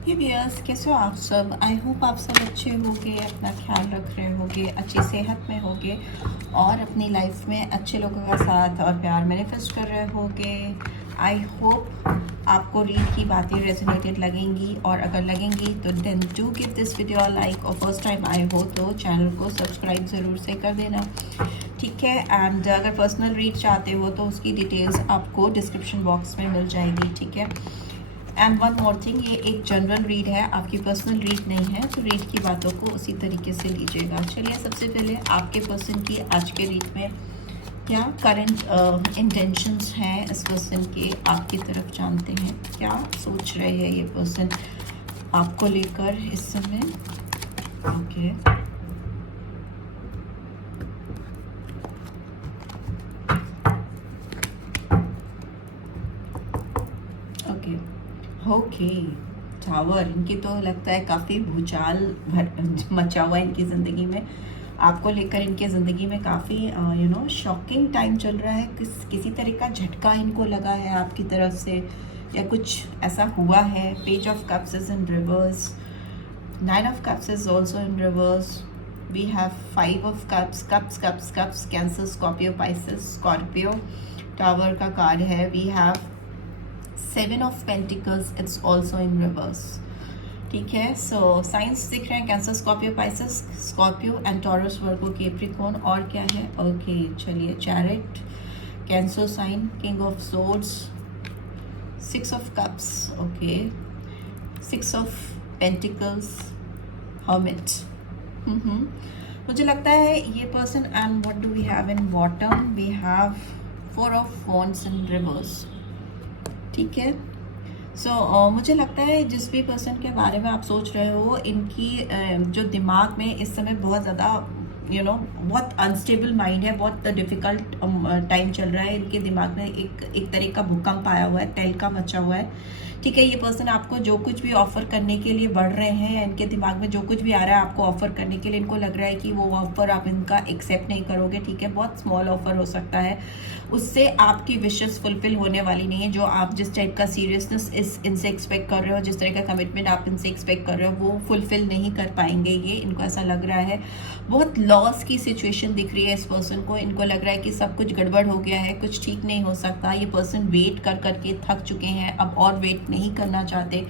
हे viewers, कैसे हो आप सब। आई होप आप सब अच्छे होंगे, अपना ख्याल रख रहे होंगे, अच्छी सेहत में होंगे और अपनी लाइफ में अच्छे लोगों का साथ और प्यार मैनिफेस्ट कर रहे होंगे। आई होप आपको रीड की बातें रेजोनेटेड लगेंगी और अगर लगेंगी तो then do give this video like और फर्स्ट टाइम आए हो तो चैनल को सब्सक्राइब ज़रूर से कर देना, ठीक है। एंड अगर पर्सनल रीड चाहते हो तो उसकी डिटेल्स आपको डिस्क्रिप्शन बॉक्स में मिल जाएगी, ठीक है। एंड वन मोर थिंग, ये एक जनरल रीड है, आपकी पर्सनल रीड नहीं है, तो रीड की बातों को उसी तरीके से लीजिएगा। चलिए सबसे पहले आपके पर्सन की आज के रीड में क्या करंट इंटेंशंस हैं इस पर्सन के आपकी तरफ जानते हैं। क्या सोच रहे हैं ये पर्सन आपको लेकर इस समय। ओके ओके ओके टावर, इनकी तो लगता है काफ़ी भूचाल मचा हुआ है इनकी ज़िंदगी में। आपको लेकर इनके ज़िंदगी में काफ़ी शॉकिंग टाइम चल रहा है। किसी तरह का झटका इनको लगा है आपकी तरफ से या कुछ ऐसा हुआ है। Page of cups is in reverse, 9 of cups is also in reverse, we have 5 of cups, cups cups cups, Cancer, Scorpio, Pisces, Scorpio. Tower का कार्ड है। We have 7 of pentacles, it's also in reverse, ठीक है। So signs दिख रहे हैं Cancer, Scorpio, Pisces, Scorpio and Taurus, Virgo, Capricorn. और क्या है? ओके चलिए, chariot, Cancer sign, king of swords, 6 of cups, okay, 6 of pentacles, hermit. मुझे लगता है ये person. And what do we have in bottom? We have 4 of wands in reverse, ठीक है। सो मुझे लगता है जिस भी पर्सन के बारे में आप सोच रहे हो, इनकी जो दिमाग में इस समय बहुत ज़्यादा बहुत अनस्टेबल माइंड है, बहुत डिफ़िकल्ट टाइम चल रहा है। इनके दिमाग में एक तरह का भूकंप आया हुआ है, तहलका मचा हुआ है, ठीक है। ये पर्सन आपको जो कुछ भी ऑफ़र करने के लिए बढ़ रहे हैं या इनके दिमाग में जो कुछ भी आ रहा है आपको ऑफ़र करने के लिए, इनको लग रहा है कि वो ऑफ़र आप इनका एक्सेप्ट नहीं करोगे, ठीक है। बहुत स्मॉल ऑफ़र हो सकता है, उससे आपकी विशेस फुलफिल होने वाली नहीं है। जो आप जिस टाइप का सीरियसनेस इनसे एक्सपेक्ट कर रहे हो, जिस तरह का कमिटमेंट आप इनसे एक्सपेक्ट कर रहे हो, वो फुलफिल नहीं कर पाएंगे ये, इनको ऐसा लग रहा है। बहुत लॉस की सिचुएशन दिख रही है इस पर्सन को। इनको लग रहा है कि सब कुछ गड़बड़ हो गया है, कुछ ठीक नहीं हो सकता। ये पर्सन वेट कर करके थक चुके हैं, अब और वेट नहीं करना चाहते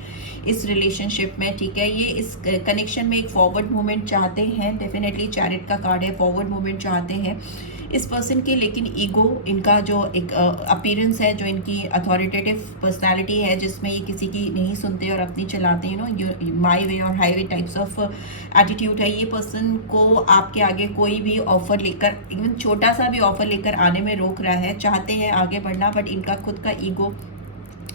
इस रिलेशनशिप में, ठीक है। ये इस कनेक्शन में एक फॉरवर्ड मूवमेंट चाहते हैं, डेफिनेटली चैरिट का कार्ड है, फॉरवर्ड मूवमेंट चाहते हैं इस पर्सन की। लेकिन ईगो, इनका जो एक अपीयरेंस है, जो इनकी अथॉरिटेटिव पर्सनालिटी है, जिसमें ये किसी की नहीं सुनते और अपनी चलाते हैं, माई वे और हाईवे टाइप्स ऑफ एटीट्यूड है। ये पर्सन को आपके आगे कोई भी ऑफर लेकर, इवन छोटा सा भी ऑफर लेकर आने में रोक रहा है। चाहते हैं आगे बढ़ना, बट इनका खुद का ईगो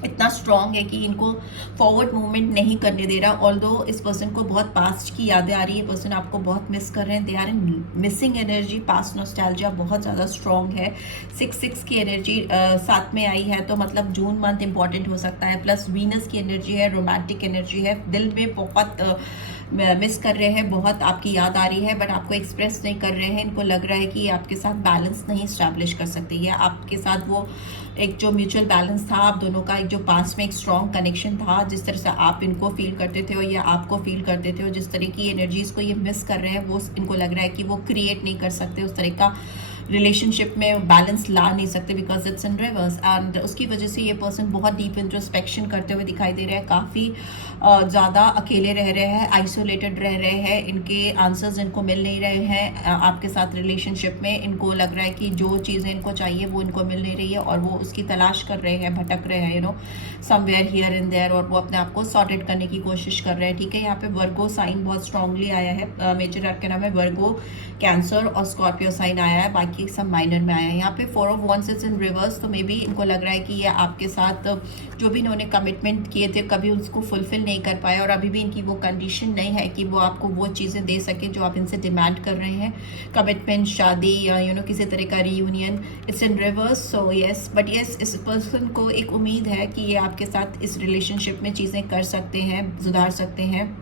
इतना स्ट्रॉन्ग है कि इनको फॉरवर्ड मूवमेंट नहीं करने दे रहा। ऑल्दो इस पर्सन को बहुत पास्ट की यादें आ रही है, पर्सन आपको बहुत मिस कर रहे हैं, they are in missing energy, past nostalgia बहुत ज़्यादा स्ट्रॉन्ग है। 6 की एनर्जी साथ में आई है, तो मतलब जून मंथ इंपॉर्टेंट हो सकता है। प्लस वीनस की एनर्जी है, रोमांटिक एनर्जी है, दिल में बहुत मिस कर रहे हैं, बहुत आपकी याद आ रही है, बट आपको एक्सप्रेस नहीं कर रहे हैं। इनको लग रहा है कि ये आपके साथ बैलेंस नहीं स्टैब्लिश कर सकते, या आपके साथ वो एक जो म्यूचुअल बैलेंस था आप दोनों का, एक जो पास में एक स्ट्रॉन्ग कनेक्शन था, जिस तरह से आप इनको फील करते थे और या आपको फील करते थे, और जिस तरह की एनर्जीज को ये मिस कर रहे हैं, वो इनको लग रहा है कि वो क्रिएट नहीं कर सकते उस तरह का रिलेशनशिप में, बैलेंस ला नहीं सकते, because it's in reverse. And उसकी वजह से ये पर्सन बहुत डीप इंट्रोस्पेक्शन करते हुए दिखाई दे रहे हैं, काफ़ी ज़्यादा अकेले रह रहे हैं, आइसोलेटेड रह रहे हैं, इनके आंसर्स इनको मिल नहीं रहे हैं आपके साथ रिलेशनशिप में। इनको लग रहा है कि जो चीज़ें इनको चाहिए वो इनको मिल नहीं रही है, और वो उसकी तलाश कर रहे हैं, भटक रहे हैं समवेयर हियर एंड देयर, और वो अपने आप को सॉर्टेड करने की कोशिश कर रहे हैं, ठीक है। यहाँ पे वर्गो साइन बहुत स्ट्रांगली आया है, मेजर आर्कैना में वर्गो, कैंसर और स्कॉर्पियो साइन आया है, बाकी सब माइनर में आया है। यहाँ पे 4 of wands is in reverse, तो मे बी इनको लग रहा है कि ये आपके साथ जो भी इन्होंने कमिटमेंट किए थे कभी उसको फुलफिल नहीं कर पाए, और अभी भी इनकी वो कंडीशन नहीं है कि वो आपको वो चीज़ें दे सके जो आप इनसे डिमांड कर रहे हैं, कमिटमेंट, शादी या किसी तरह का reunion. It's in reverse, so yes, but yes, इस पर्सन को एक उम्मीद है कि ये आपके साथ इस रिलेशनशिप में चीज़ें कर सकते हैं, सुधार सकते हैं।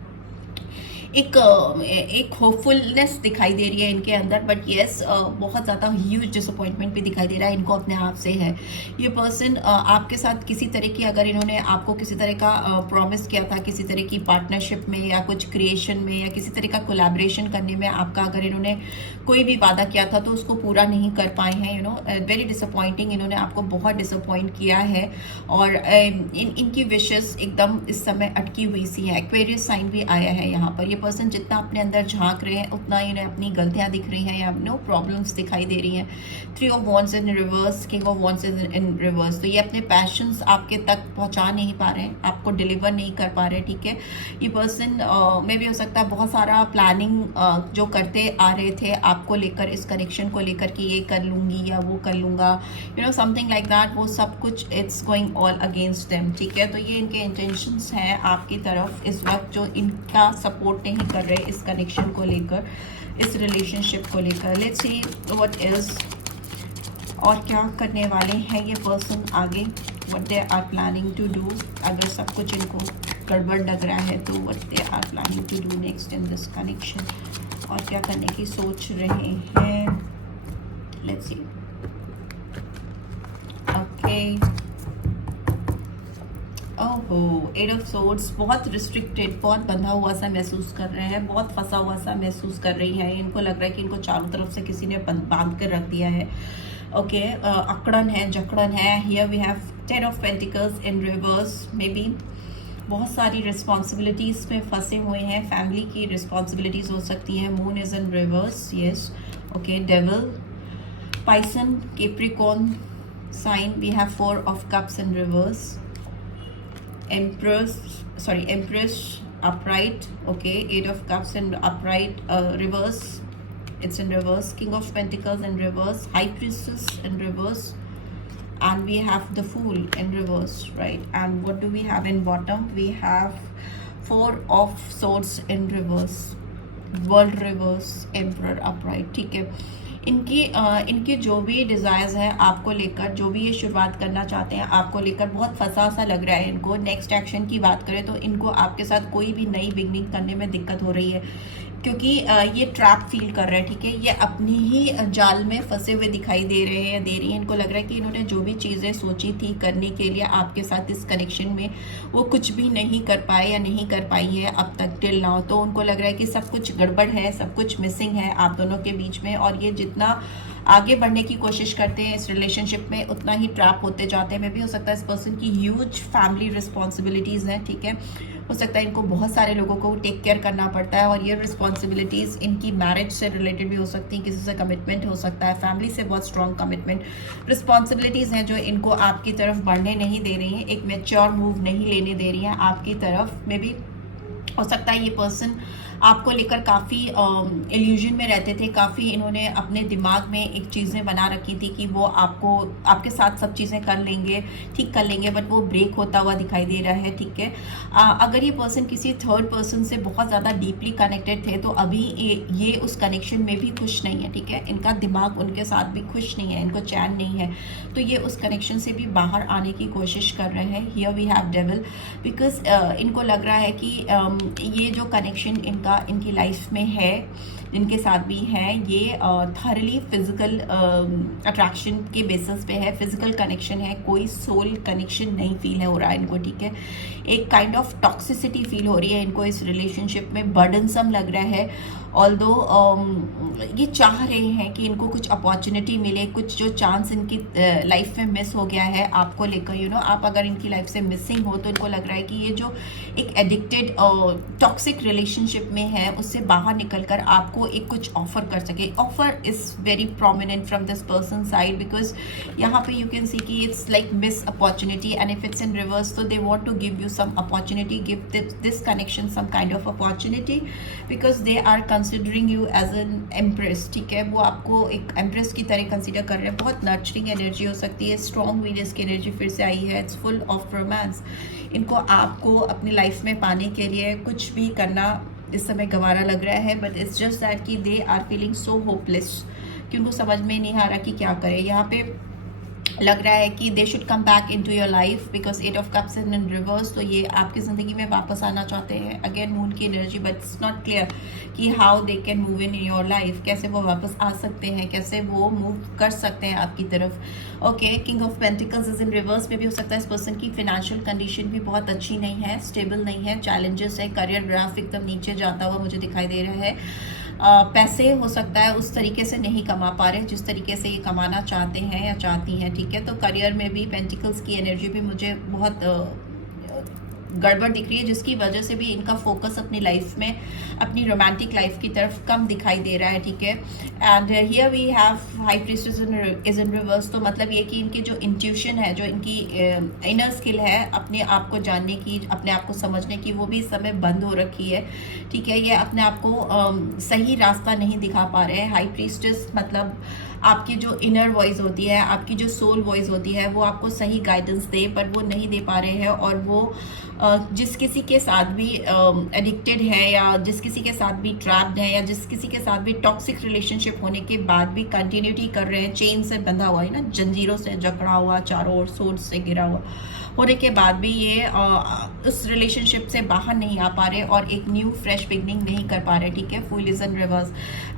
एक होपफुलनेस दिखाई दे रही है इनके अंदर, बट येस बहुत ज़्यादा ह्यूज डिसअपॉइंटमेंट भी दिखाई दे रहा है इनको अपने आप से है। ये पर्सन आपके साथ किसी तरह की, अगर इन्होंने आपको किसी तरह का प्रॉमिस किया था, किसी तरह की पार्टनरशिप में या कुछ क्रिएशन में या किसी तरह का कोलैबोरेशन करने में आपका अगर इन्होंने कोई भी वादा किया था तो उसको पूरा नहीं कर पाए हैं, वेरी डिसअपॉइंटिंग। इन्होंने आपको बहुत डिसअपॉइंट किया है और इनकी विशेस एकदम इस समय अटकी हुई सी है। एक्वेरियस साइन भी आया है यहाँ पर। ये पर्सन जितना अपने अंदर झांक रहे हैं उतना इन्हें अपनी गलतियां दिख रही हैं या प्रॉब्लम्स दिखाई दे रही हैं। 3 of wands in reverse, king of wands in reverse. तो ये अपने पैशंस आपके तक पहुंचा नहीं पा रहे हैं, आपको डिलीवर नहीं कर पा रहे, ठीक है। ये पर्सन में भी हो सकता है बहुत सारा प्लानिंग जो करते आ रहे थे आपको लेकर, इस कनेक्शन को लेकर कि ये कर लूंगी या वो कर लूंगा, समथिंग लाइक दैट, वो सब कुछ it's going all against them, ठीक है। तो ये इनके इंटेंशंस हैं आपकी तरफ इस वक्त, जो इनका सपोर्ट नहीं कर रहे इस कनेक्शन को लेकर, इस रिलेशनशिप को लेकर। लेट्स सी व्हाट इज, और क्या करने वाले हैं ये पर्सन आगे, what they are planning to do. अगर सब कुछ इनको गड़बड़ लग रहा है तो what they are planning to do next in this connection, और क्या करने की सोच रहे हैं। Let's see. ओके, ओहो, 8 ऑफ सोर्ड्स। बहुत रिस्ट्रिक्टेड, बहुत बंधा हुआ सा महसूस कर रहे हैं, बहुत फंसा हुआ सा महसूस कर रही है। इनको लग रहा है कि इनको चारों तरफ से किसी ने बांध कर रख दिया है। ओके, अकड़न है, जकड़न है। Here we have 10 of pentacles in reverse. Maybe बहुत सारी रिस्पॉन्सिबिलिटीज़ में फंसे हुए हैं, फैमिली की रिस्पॉन्सिबिलिटीज़ हो सकती हैं। Moon is in reverse, yes. Okay, devil, Pisces, Capricorn sign. We have 4 of cups in reverse. Empress upright. Okay, 8 of cups in upright, reverse, it's in reverse. King of pentacles in reverse. High priestess in reverse, and we have the fool in reverse, right? And what do we have in bottom? We have 4 of swords in reverse, world reverse, emperor upright, ठीक है। इनके जो भी desires हैं आपको लेकर, जो भी ये शुरुआत करना चाहते हैं आपको लेकर, बहुत फंसा सा लग रहा है इनको। नेक्स्ट एक्शन की बात करें तो इनको आपके साथ कोई भी नई बिगनिंग करने में दिक्कत हो रही है, क्योंकि ये ट्रैप फील कर रहे हैं, ठीक है। ये अपनी ही जाल में फंसे हुए दिखाई दे रहे हैं या दे रही हैं। इनको लग रहा है कि इन्होंने जो भी चीज़ें सोची थी करने के लिए आपके साथ इस कनेक्शन में, वो कुछ भी नहीं कर पाए या नहीं कर पाई है अब तक टिल नाउ। तो उनको लग रहा है कि सब कुछ गड़बड़ है, सब कुछ मिसिंग है आप दोनों के बीच में, और ये जितना आगे बढ़ने की कोशिश करते हैं इस रिलेशनशिप में उतना ही ट्रैप होते जाते हैं। मे भी हो सकता है इस पर्सन की ह्यूज फैमिली रिस्पॉन्सिबिलिटीज़ हैं, ठीक है। हो सकता है इनको बहुत सारे लोगों को टेक केयर करना पड़ता है, और ये रिस्पॉन्सिबिलिटीज़ इनकी मैरिज से रिलेटेड भी हो सकती हैं, किसी से कमिटमेंट हो सकता है, फैमिली से बहुत स्ट्रॉन्ग कमिटमेंट, रिस्पॉन्सिबिलिटीज़ हैं जो इनको आपकी तरफ बढ़ने नहीं दे रही हैं, एक मैच्योर मूव नहीं लेने दे रही हैं आपकी तरफ। मे बी हो सकता है ये पर्सन आपको लेकर काफ़ी इल्यूजन में रहते थे, काफ़ी इन्होंने अपने दिमाग में एक चीज़ें बना रखी थी कि वो आपके साथ सब चीज़ें कर लेंगे, ठीक कर लेंगे, बट वो ब्रेक होता हुआ दिखाई दे रहा है, ठीक है। अगर ये पर्सन किसी थर्ड पर्सन से बहुत ज़्यादा डीपली कनेक्टेड थे तो अभी ये उस कनेक्शन में भी खुश नहीं है, ठीक है। इनका दिमाग उनके साथ भी खुश नहीं है, इनको चैन नहीं है, तो ये उस कनेक्शन से भी बाहर आने की कोशिश कर रहे हैं। Here we have devil, because इनको लग रहा है कि ये जो कनेक्शन इनकी लाइफ में है, इनके साथ भी है, ये थॉरली फिजिकल अट्रैक्शन के बेसिस पे है, फिजिकल कनेक्शन है, कोई सोल कनेक्शन नहीं फील हो रहा है इनको, ठीक है। एक काइंड ऑफ टॉक्सिसिटी फील हो रही है इनको इस रिलेशनशिप में, बर्डनसम लग रहा है। ऑल्दो ये चाह रहे हैं कि इनको कुछ अपॉर्चुनिटी मिले, कुछ जो चांस इनकी लाइफ में मिस हो गया है आपको लेकर, आप अगर इनकी लाइफ से मिसिंग हो तो इनको लग रहा है कि ये जो एक एडिक्टेड टॉक्सिक रिलेशनशिप में है उससे बाहर निकलकर आपको एक कुछ ऑफर कर सके। Offer is very prominent from this person side, because यहाँ पे यू कैन सी कि it's like miss opportunity, and if it's in reverse तो they want to give you some opportunity, give this connection some kind of opportunity, because they are considering you as an empress, ठीक है। वो आपको एक empress की तरह consider कर रहे हैं। बहुत नर्चरिंग एनर्जी हो सकती है, स्ट्रॉन्ग वीनस की एनर्जी फिर से आई है, इट्स फुल ऑफ रोमांस। इनको आपको अपनी लाइफ में पाने के लिए कुछ भी करना इस समय गवारा लग रहा है, बट इट्स जस्ट दैट कि they are feeling so hopeless कि उनको समझ में नहीं आ रहा कि क्या करें। यहाँ पे लग रहा है कि they should come back in to your life because 8 of cups in reverse, तो ये आपकी ज़िंदगी में वापस आना चाहते हैं। अगेन मून की energy, but it's not clear कि how they can move in your life, कैसे वो वापस आ सकते हैं, कैसे वो मूव कर सकते हैं आपकी तरफ। Okay, king of pentacles is in reverse में भी हो सकता है इस पर्सन की फिनेंशियल कंडीशन भी बहुत अच्छी नहीं है, स्टेबल नहीं है, चैलेंजेस है, करियर ग्राफ एकदम नीचे जाता हुआ मुझे दिखाई दे रहा है। पैसे हो सकता है उस तरीके से नहीं कमा पा रहे जिस तरीके से ये कमाना चाहते हैं या चाहती हैं, ठीक है। तो करियर में भी पेंटिकल्स की एनर्जी भी मुझे बहुत गड़बड़ दिख रही है, जिसकी वजह से भी इनका फोकस अपनी लाइफ में, अपनी रोमांटिक लाइफ की तरफ कम दिखाई दे रहा है, ठीक है। And here we have high priestess is in reverse, तो मतलब ये कि इनकी जो इंट्यूशन है, जो इनकी इनर स्किल है अपने आप को जानने की, अपने आप को समझने की, वो भी इस समय बंद हो रखी है, ठीक है। ये अपने आप को सही रास्ता नहीं दिखा पा रहे हैं। हाई प्रीस्टेस मतलब आपकी जो इनर वॉइस होती है, आपकी जो सोल वॉइस होती है, वो आपको सही गाइडेंस दे, पर वो नहीं दे पा रहे हैं। और वो जिस किसी के साथ भी एडिक्टेड है, या जिस किसी के साथ भी ट्रैप्ड है, या जिस किसी के साथ भी टॉक्सिक रिलेशनशिप होने के बाद भी कंटिन्यूटी कर रहे हैं, चेन से बंधा हुआ है ना, जंजीरों से जकड़ा हुआ, चारों ओर सोर्ड से घिरा हुआ होने के बाद भी ये उस रिलेशनशिप से बाहर नहीं आ पा रहे और एक न्यू फ्रेश बिगनिंग नहीं कर पा रहे, ठीक है। Full is in reverse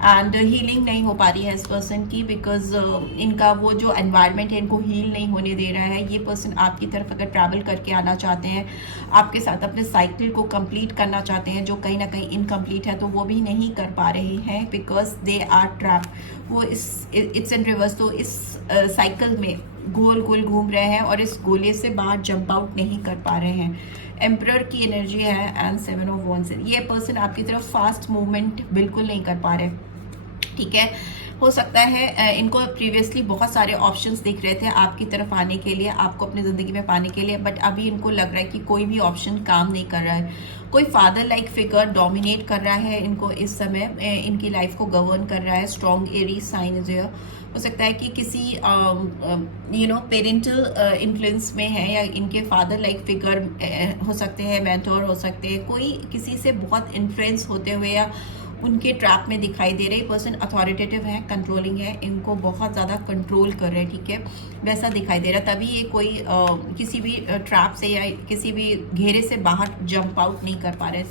and healing नहीं हो पा रही है इस पर्सन की, बिकॉज इनका वो जो एनवायरनमेंट है इनको हील नहीं होने दे रहा है। ये पर्सन आपकी तरफ अगर ट्रैवल करके आना चाहते हैं, आपके साथ अपने साइकिल को कंप्लीट करना चाहते हैं, जो कहीं ना कहीं इनकम्प्लीट है, तो वो भी नहीं कर पा रहे हैं बिकॉज दे आर ट्रैप। वो इट्स इन रिवर्स, तो इस साइकिल में गोल गोल घूम रहे हैं और इस गोले से बाहर जंप आउट नहीं कर पा रहे हैं। एम्परर की एनर्जी है एंड 7 ऑफ वॉन्ड्स। ये पर्सन आपकी तरफ फास्ट मूवमेंट बिल्कुल नहीं कर पा रहे, ठीक है। हो सकता है इनको प्रीवियसली बहुत सारे ऑप्शंस दिख रहे थे आपकी तरफ आने के लिए, आपको अपनी ज़िंदगी में पाने के लिए, बट अभी इनको लग रहा है कि कोई भी ऑप्शन काम नहीं कर रहा है। कोई फादर लाइक फिगर डोमिनेट कर रहा है इनको इस समय, इनकी लाइफ को गवर्न कर रहा है। Strong airy sign is here. हो सकता है कि किसी पेरेंटल इन्फ्लुएंस में है, या इनके फादर लाइक फिगर हो सकते हैं, मेंटोर हो सकते हैं, कोई किसी से बहुत इन्फ्लुएंस होते हुए या उनके ट्रैप में दिखाई दे रहे। पर्सन अथॉरिटेटिव है, कंट्रोलिंग है, इनको बहुत ज़्यादा कंट्रोल कर रहे हैं, ठीक है, वैसा दिखाई दे रहा। तभी ये कोई किसी भी ट्रैप से या किसी भी घेरे से बाहर जंप आउट नहीं कर पा रहे,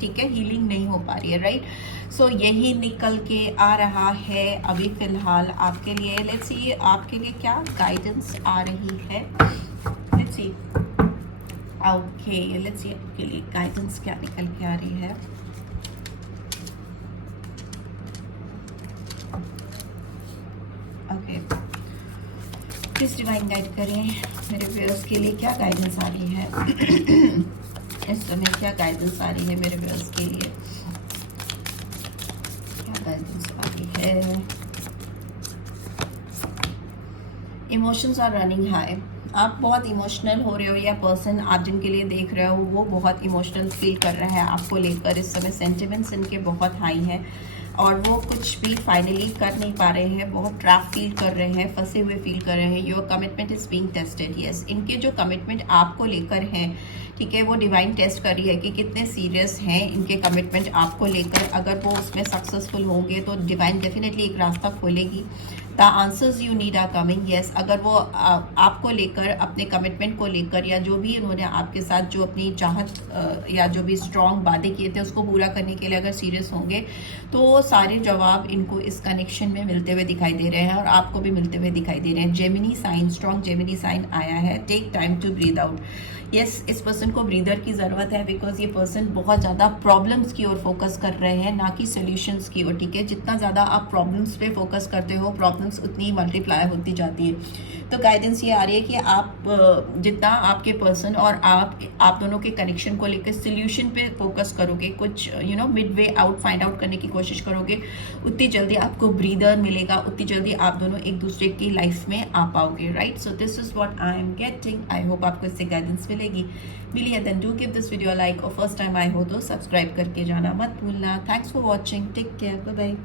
ठीक है। हीलिंग नहीं हो पा रही है, राइट। सो यही निकल के आ रहा है अभी फिलहाल आपके लिए। लेट्स सी आपके लिए क्या गाइडेंस आ रही है। Let's see okay, let's see आपके लिए गाइडेंस क्या निकल के आ रही है। ओके, प्लीज डिवाइन गाइड करें मेरे व्यूअर्स के लिए, क्या गाइडेंस आ रही है इस समय, क्या गाइडेंस आ रही है मेरे व्यूअर्स के लिए, क्या गाइडेंस आ रही है। इमोशंस आर रनिंग हाई, आप बहुत इमोशनल हो रहे हो, या पर्सन आप जिनके लिए देख रहे हो वो बहुत इमोशनल फील कर रहा है आपको लेकर इस समय। सेंटिमेंट्स इनके बहुत हाई हैं और वो कुछ भी फाइनली कर नहीं पा रहे हैं, बहुत ट्रैप फील कर रहे हैं, फंसे हुए फील कर रहे हैं। Your commitment is being tested. Yes, इनके जो कमिटमेंट आपको लेकर हैं, ठीक है, वो डिवाइन टेस्ट कर रही है कि कितने सीरियस हैं इनके कमिटमेंट आपको लेकर। अगर वो उसमें सक्सेसफुल होंगे तो डिवाइन डेफिनेटली एक रास्ता खोलेगी। The answers you need are coming. Yes, अगर वो आपको लेकर, अपने कमिटमेंट को लेकर, या जो भी उन्होंने आपके साथ जो अपनी चाहत या जो भी स्ट्रॉन्ग वादे किए थे उसको पूरा करने के लिए अगर सीरियस होंगे, तो वो सारे जवाब इनको इस कनेक्शन में मिलते हुए दिखाई दे रहे हैं और आपको भी मिलते हुए दिखाई दे रहे हैं। Gemini sign, strong Gemini sign आया है। Take time to breathe out. Yes, इस पर्सन को ब्रीदर की ज़रूरत है बिकॉज ये पर्सन बहुत ज़्यादा प्रॉब्लम्स की ओर फोकस कर रहे हैं, ना कि सोल्यूशंस की ओर, ठीक है। जितना ज़्यादा आप प्रॉब्लम्स पे फोकस करते हो, प्रॉब्लम्स उतनी ही मल्टीप्लाई होती जाती है। तो गाइडेंस ये आ रही है कि आप जितना आपके पर्सन और आप दोनों के कनेक्शन को लेकर सोल्यूशन पे फोकस करोगे, कुछ mid way out find out करने की कोशिश करोगे, उतनी जल्दी आपको ब्रीदर मिलेगा, उतनी जल्दी आप दोनों एक दूसरे की लाइफ में आ पाओगे, right. So this is what I am getting. I hope आपको इससे गाइडेंस मिली है। Then do give this video like, और फर्स्ट टाइम आए हो तो सब्सक्राइब करके जाना मत भूलना। Thanks for watching, take care, bye bye.